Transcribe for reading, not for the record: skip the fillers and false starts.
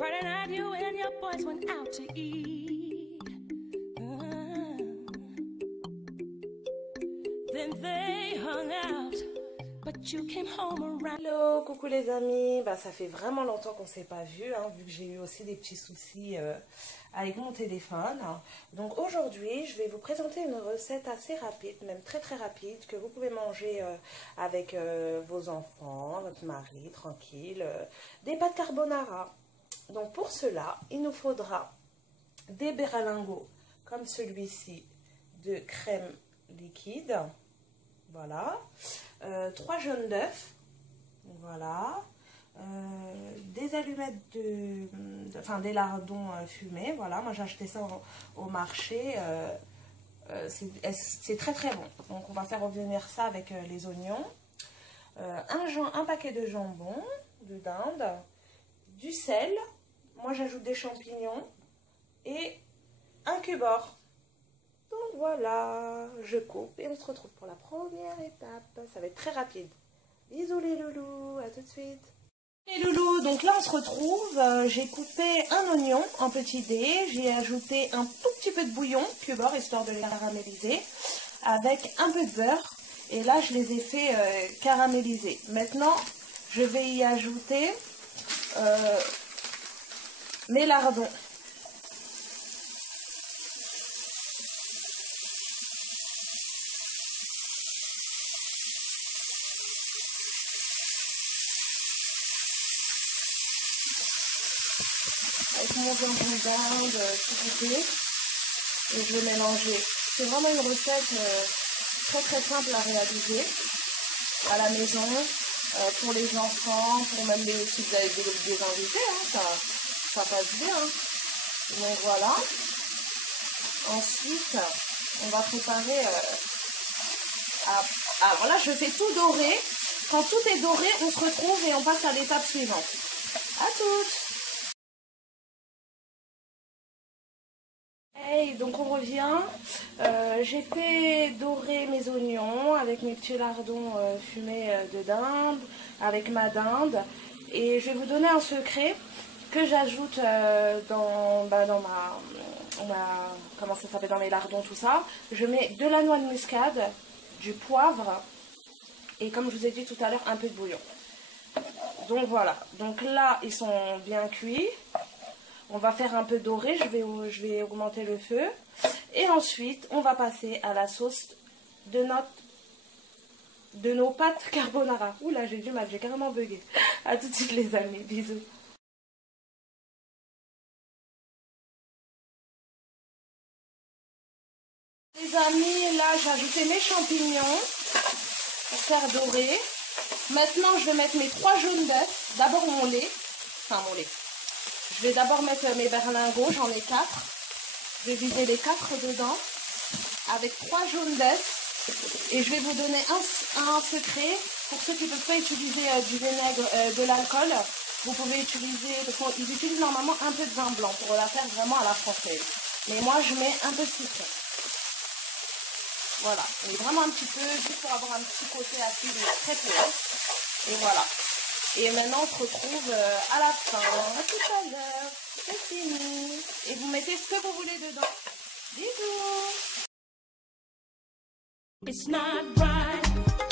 Friday night you and your boys went out to eat. Then they hung out, but you came home around. Hello, coucou les amis. Bah, ça fait vraiment longtemps qu'on ne s'est pas vu, hein, vu que j'ai eu aussi des petits soucis avec mon téléphone. Donc aujourd'hui, je vais vous présenter une recette assez rapide, même très très rapide, que vous pouvez manger avec vos enfants, votre mari, tranquille. Des pâtes carbonara. Donc pour cela, il nous faudra des berlingots comme celui-ci de crème liquide. Voilà. 3 jaunes d'œufs. Voilà. Des allumettes enfin des lardons fumés. Voilà. Moi j'ai acheté ça au marché. C'est très très bon. Donc on va faire revenir ça avec les oignons. Un paquet de jambon de dinde. Du sel. Moi j'ajoute des champignons. Et un cube-or. Donc voilà, je coupe et on se retrouve pour la première étape. Ça va être très rapide. Bisous les loulous, à tout de suite. Les loulous, donc là on se retrouve. J'ai coupé un oignon en petits dés. J'ai ajouté un tout petit peu de bouillon, cube-or, histoire de les caraméliser. Avec un peu de beurre. Et là je les ai fait caraméliser. Maintenant, je vais y ajouter mes lardons. Avec mon jambon d'Inde tout coupé et je vais mélanger. C'est vraiment une recette très très simple à réaliser à la maison pour les enfants, pour même si vous avez des invités, hein, ça passe bien. Donc voilà. Ensuite, on va préparer. Alors là, je fais tout dorer. Quand tout est doré, on se retrouve et on passe à l'étape suivante. À toutes. Hey, donc on revient. J'ai fait dorer mes oignons avec mes petits lardons fumés de dinde, avec ma dinde. Et je vais vous donner un secret que j'ajoute dans comment ça s'appelle, dans mes lardons, tout ça. Je mets de la noix de muscade, du poivre et comme je vous ai dit tout à l'heure, un peu de bouillon. Donc voilà. Donc là, ils sont bien cuits. On va faire un peu doré, je vais augmenter le feu. Et ensuite, on va passer à la sauce de nos pâtes carbonara. Oula, j'ai du mal, j'ai carrément bugué. A tout de suite les amis, bisous. Les amis, là j'ai ajouté mes champignons pour faire dorer. Maintenant, je vais mettre mes 3 jaunes d'œufs. D'abord mon lait, enfin mon lait. Je vais d'abord mettre mes berlingots, j'en ai 4. Je vais vider les 4 dedans avec 3 jaunes d'œufs. Et je vais vous donner un secret. Pour ceux qui ne peuvent pas utiliser du vinaigre, de l'alcool, vous pouvez utiliser, parce qu'ils utilisent normalement un peu de vin blanc pour la faire vraiment à la française. Mais moi, je mets un peu de citron. Voilà, mais vraiment un petit peu, juste pour avoir un petit côté acide très peu. Et voilà. Et maintenant, on se retrouve à la fin. À tout à l'heure. C'est fini. Et vous mettez ce que vous voulez dedans. Bisous. It's not right.